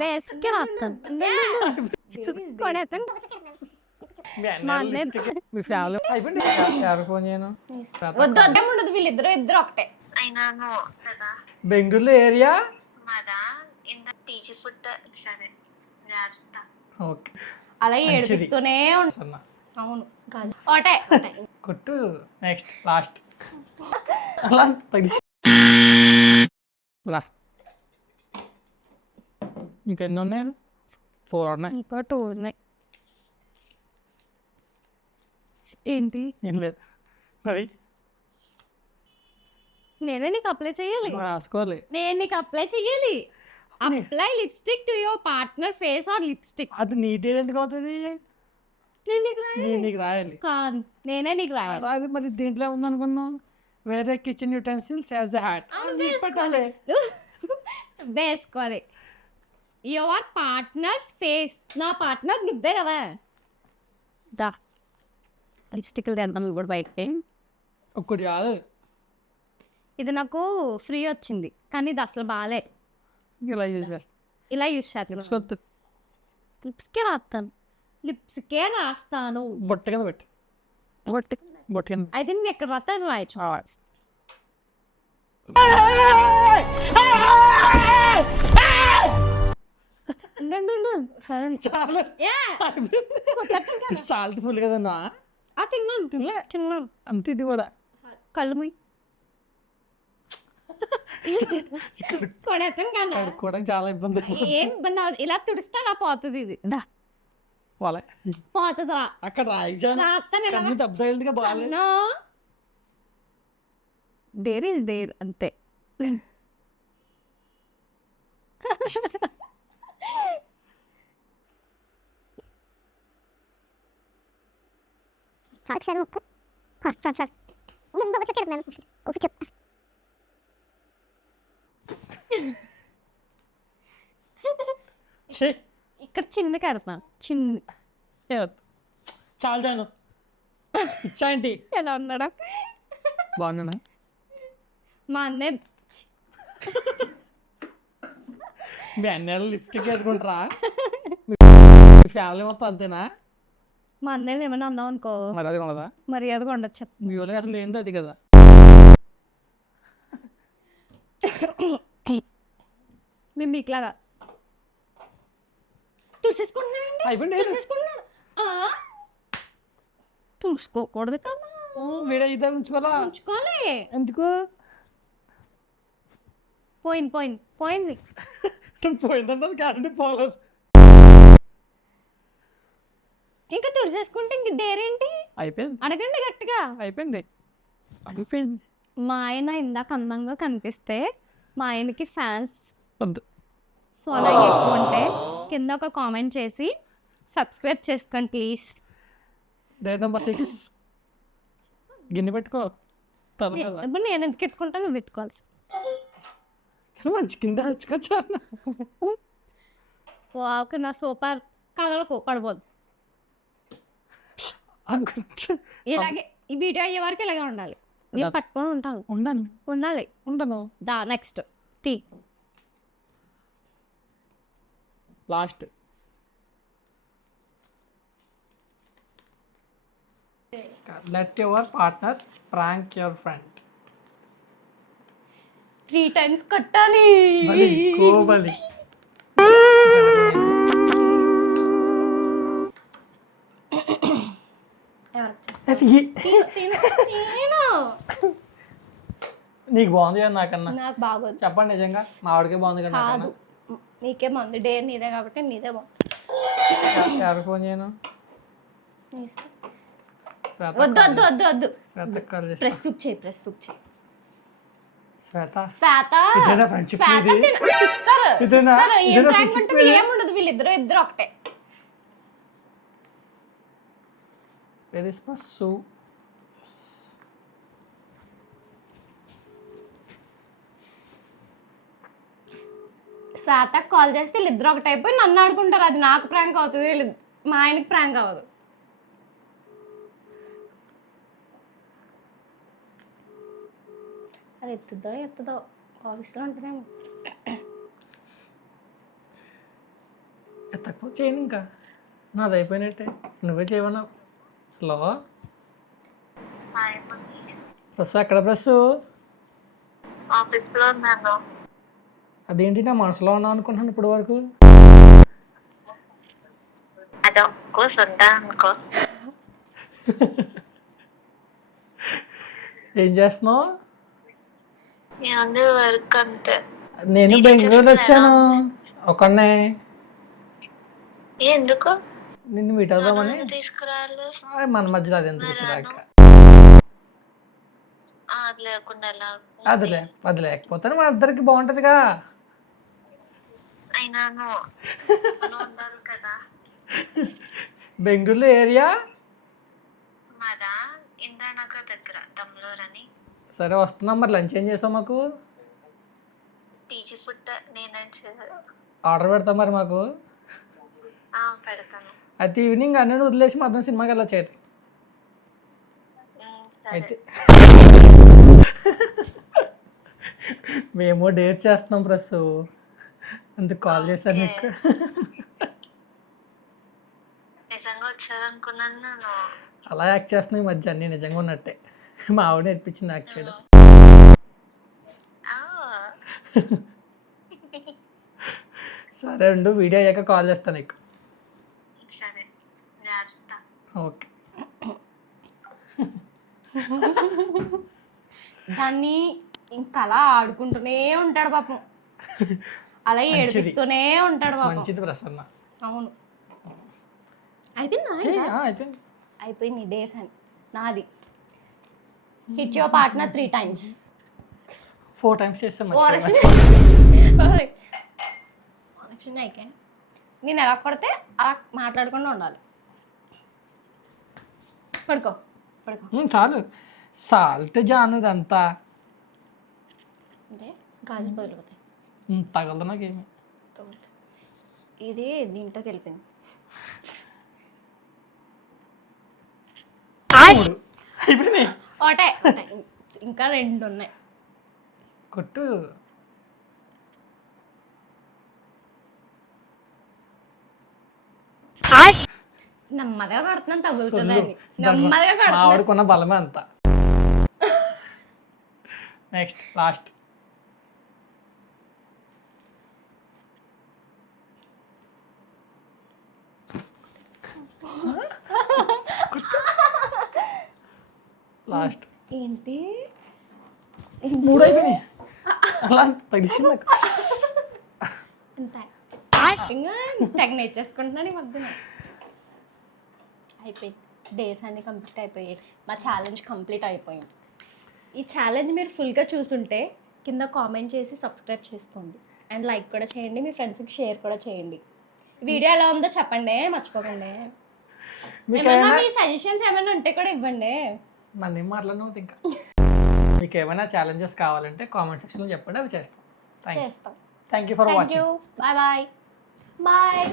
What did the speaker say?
బేస్కి రాస్తాను కొడేస్తాను మా అన్నయ్య మీ ఫ్యామిలీ అయిపోయింది ఎవరు ఫోన్ చేయను వద్దు అర్థం ఉండదు వీళ్ళిద్దరు ఇద్దరు ఒకటే అయినాను కదా బెంగళూరు ఏరియా మాదా ఇంత పీజీ ఫుడ్ సరే జాగ్రత్త. ఓకే అలా ఏడిపిస్తూనే సన్నా అవును కాదు ఒకటే ఒకటే కొట్టు నెక్స్ట్ లాస్ట్ అలా తగ్గి రా ఇంకెన్ని ఉన్నాయి 4 ఉన్నాయి ఇంకా 2 ఉన్నాయి ఏంటి ఏం లేదు మరి నేనే నీకు అప్లై చేయాలి రాసుకోవాలి నేను నీకు అప్లై చేయాలి apply lipstick to your partner face or lipstick అది నీ పేరు ఎందుకు అవుతుంది నేను నీకు రాయాలి నేను నీకు రాయాలి కాదు నేనే నీకు రాయాలి అది మరి దీంట్లో ఉందనుకున్నాం వేరే kitchen utensils as a hat పెట్టాలి వేసుకోవాలి యువర్ పార్ట్నర్స్ ఫేస్ నా పార్ట్నర్ నువ్వే కదా దా లిప్స్టిక్లు తెద్దాం కూడా బయటకి ఒక్కటి కాదు ఇది నాకు ఫ్రీ వచ్చింది కానీ ఇది అసలు బాగాలే ఇలా యూజ్ చేస్తాను ఇలా యూజ్ చేస్తాను లిప్స్కే రాస్తాను లిప్స్కే రాస్తాను బొట్ట కింద పెట్టి బొట్టు బొట్ట కింద అయితే నేను ఎక్కడ రాస్తాను రాయచ్చు సరే చాలా సాల్ట్ ఫుల్ కదన్నా తిన్నాను తిన్నాను అంతే ఇది కూడా కళ్ళు మూయి కొడతాను కానీ కడుక్కోవడం చాలా ఇబ్బంది ఏం ఇబ్బంది అవ్వదు ఇలా తుడిస్తే పోతుంది ఇది వాళ్ళే పోతుందిరా అక్కడ రాయిజాను దెబ్బ సైలెంట్గా బాగాలేదు దేర్ ఇస్ దేర్ అంతే సార్ చెప్తా ఇక్కడ చిన్న కడతాను చిన్న చాలా చాను ఇచ్చా ఏంటి ఎలా ఉన్నాడా బాగున్నా మా అన్నయ్య మీ అన్నయ్య లిప్స్టిక్ వేసుకుంటారా ఫ్యామిలీ మొత్తం అంతేనా మా అన్నయ్య ఏమైనా అన్నావు అనుకో మరి అది కొనదా మర్యాదగా ఉండదు చెప్పు మీ ఊళ్ళో అసలు ఏందో అది కదా మేము మీకులాగా చూసుకోకూడదు కదా వీడే ఇదే ఉంచుకోవాలా ఉంచుకోలే ఎందుకు పోయింది పోయింది పోయింది పోయిందంటే గ్యారంటీ పోలేదు ఇంకా తుడిసేసుకుంటే ఇంక డేరేంటి అయిపోయింది అడగండి గట్టిగా అయిపోయింది అయిపోయింది మా ఆయన ఇందాక అందంగా కనిపిస్తే మా ఆయనకి ఫ్యాన్స్ ఫాలోయింగ్ ఎక్కువ ఉంటే కింద ఒక కామెంట్ చేసి సబ్స్క్రైబ్ చేసుకోండి ప్లీజ్ డేట్ నెంబర్ 6 గిన్నె పెట్టుకో ఇప్పుడు నేను ఎందుకు పెట్టుకుంటా నువ్వు పెట్టుకోవాల్సి మంచి కింద వచ్చుకొచ్చాను ఓకే నా సూపర్ కలలకు పడిపోదు ఇలాగే ఈ వీడియో అయ్యే వరకు ఇలాగే ఉండాలి నేను పట్టుకొని ఉంటాను ఉండాలి ఉండను దా నెక్స్ట్ తీ last let your partner prank your friend 3 times కట్టాలి కోబలి నీకు బాగుంది కదా నాకన్నా నాకు బాగోదు చెప్పండి నిజంగా మా ఆవిడకే బాగుంది కదా కాదు నీకే బాగుంది డే నీదే కాబట్టి నీదే బాగుంది ఎవరు ఫోన్ చేయను నీ ఇష్టం వద్దు వద్దు వద్దు వద్దు ప్రెస్ చేయి ప్రెస్ చేయి శ్వేత శ్వేత ఇదేనా friendship శ్వేత ఇది? సిస్టర్ ఇదేనా? సిస్టర్ ఏం ఇదేనా ప్రాంక్ friendship ఉంటుంది ఇది? ఏముండదు వీళ్ళిద్దరు ఇద్దరు ఒకటే వెరీ సు శ్వేత కాల్ చేస్తే వీళ్ళిద్దరు ఒకటి అయిపోయి నన్ను ఆడుకుంటారు అది నాకు ప్రాంక్ అవుతుంది మా ఆయనకి ప్రాంక్ అవ్వదు అది ఎత్తుదో ఆఫీస్లో ఉంటుందేమో ఎత్తకపోతే చేయను ఇంకా, నాది అయిపోయినట్టే. నువ్వే చేయమన్నావు. హలో ప్రస్ ఎక్కడ ప్రస్? ఆఫీస్ లో ఉన్నాను. అదేంటి నా మనసులో ఉన్నావు అనుకుంటున్నాను ఇప్పుడు వరకు. అది ఒక్కో సొంత అనుకో. ఏం చేస్తున్నావు? ఏముంది వర్క్ అంతే. నేను నేను బెంగళూరు చేస్తున్నాను. వచ్చాను ఒకనే. ఎందుకు నిన్ను మీట్ అవుదామని. నన్ను తీసుకురాలి? మన మధ్యలో అది ఎందుకు మరి చిరాక. అది లేకుండా ఎలా? అది లేకపోతే మన ఇద్దరికి బాగుంటదిగా. అయినాను ఉండాలి కదా. బెంగళూరులో ఏరియా మాదా ఇంద్రానగర్ దగ్గర తమ్లూరు అని. సరే వస్తున్నాం. మరి లంచ్ ఏం చేసావు మాకు? పీజీ ఫుడ్ నేనేం చేయాలి? ఆర్డర్ పెడతాం మరి మాకు. పెడతాను. అయితే ఈవినింగ్ అన్నీ వదిలేసి మొత్తం సినిమాకి వెళ్ళొచ్చు అయితే. సరే. అయితే మేము డేట్ చేస్తున్నాం ప్రెస్, అందుకు కాల్ చేశాను నీకు. నిజంగా వచ్చారనుకున్నాను నేను. అలా యాక్ట్ చేస్తున్నావు ఈ మధ్య అన్నీ నిజంగా ఉన్నట్టే. మా ఆవిడ నేర్పించింది యాక్ట్ చేయడం. సరే ఉండు, వీడియో అయ్యాక కాల్ చేస్తాను నీకు. సరే జాగ్రత్త. ఓకే. దాన్ని ఇంకా అలా ఆడుకుంటూనే ఉంటాడు పాపం, అలా ఏడిపిస్తూనే ఉంటాడు పాపం. మంచిది ప్రసన్న. అవును. అయిపోయిందా? అయిపోయింది. అయిపోయింది డేట్స్ అని నాది. Hit your partner 3 times. 4 times చేస్తాం. అయితే నేను ఎలా కొడితే అలా మాట్లాడకుండా ఉండాలి. పడుకో పడుకో. చాలు, సాల్ట్ జానుది అంతా అంటే గాజులు పగిలిపోతాయి. తగలదు నాకేమి. ఇది దీంట్లోకి వెళ్ళిపోయింది. అయిపోయినాయి. ఒకటే ఇంకా 2 ఉన్నాయి. కొట్టు. నెమ్మదిగా కడుతున్నాను, తగులుతుందని నెమ్మదిగా కడుతున్నాను. ఆవిడకున్న బలమే అంత. Next last. లాస్ట్ ఏంటి 3 అయిపోయినాయి. అలా తగ్గించింది నాకు. తెగ నేర్చేసుకుంటున్నాను ఈ మధ్యన. అయిపోయింది, డేస్ అన్నీ కంప్లీట్ అయిపోయాయి. మా ఛాలెంజ్ కంప్లీట్ అయిపోయింది. ఈ ఛాలెంజ్ మీరు ఫుల్గా చూసుంటే కింద కామెంట్ చేసి సబ్స్క్రైబ్ చేసుకోండి అండ్ లైక్ కూడా చేయండి, మీ ఫ్రెండ్స్కి షేర్ కూడా చేయండి. వీడియో ఎలా ఉందో చెప్పండి, మర్చిపోకండి. ఏమన్నా మీ సజెషన్స్ ఏమైనా ఉంటే కూడా ఇవ్వండి. మన ఏం మాట్లాడినావు ఇంకా. మీకు ఏమైనా ఛాలెంజెస్ కావాలంటే కామెంట్ సెక్షన్లో చెప్పండి, అవి చేస్తాం. చేస్తాం. Thank you for watching. Bye bye bye.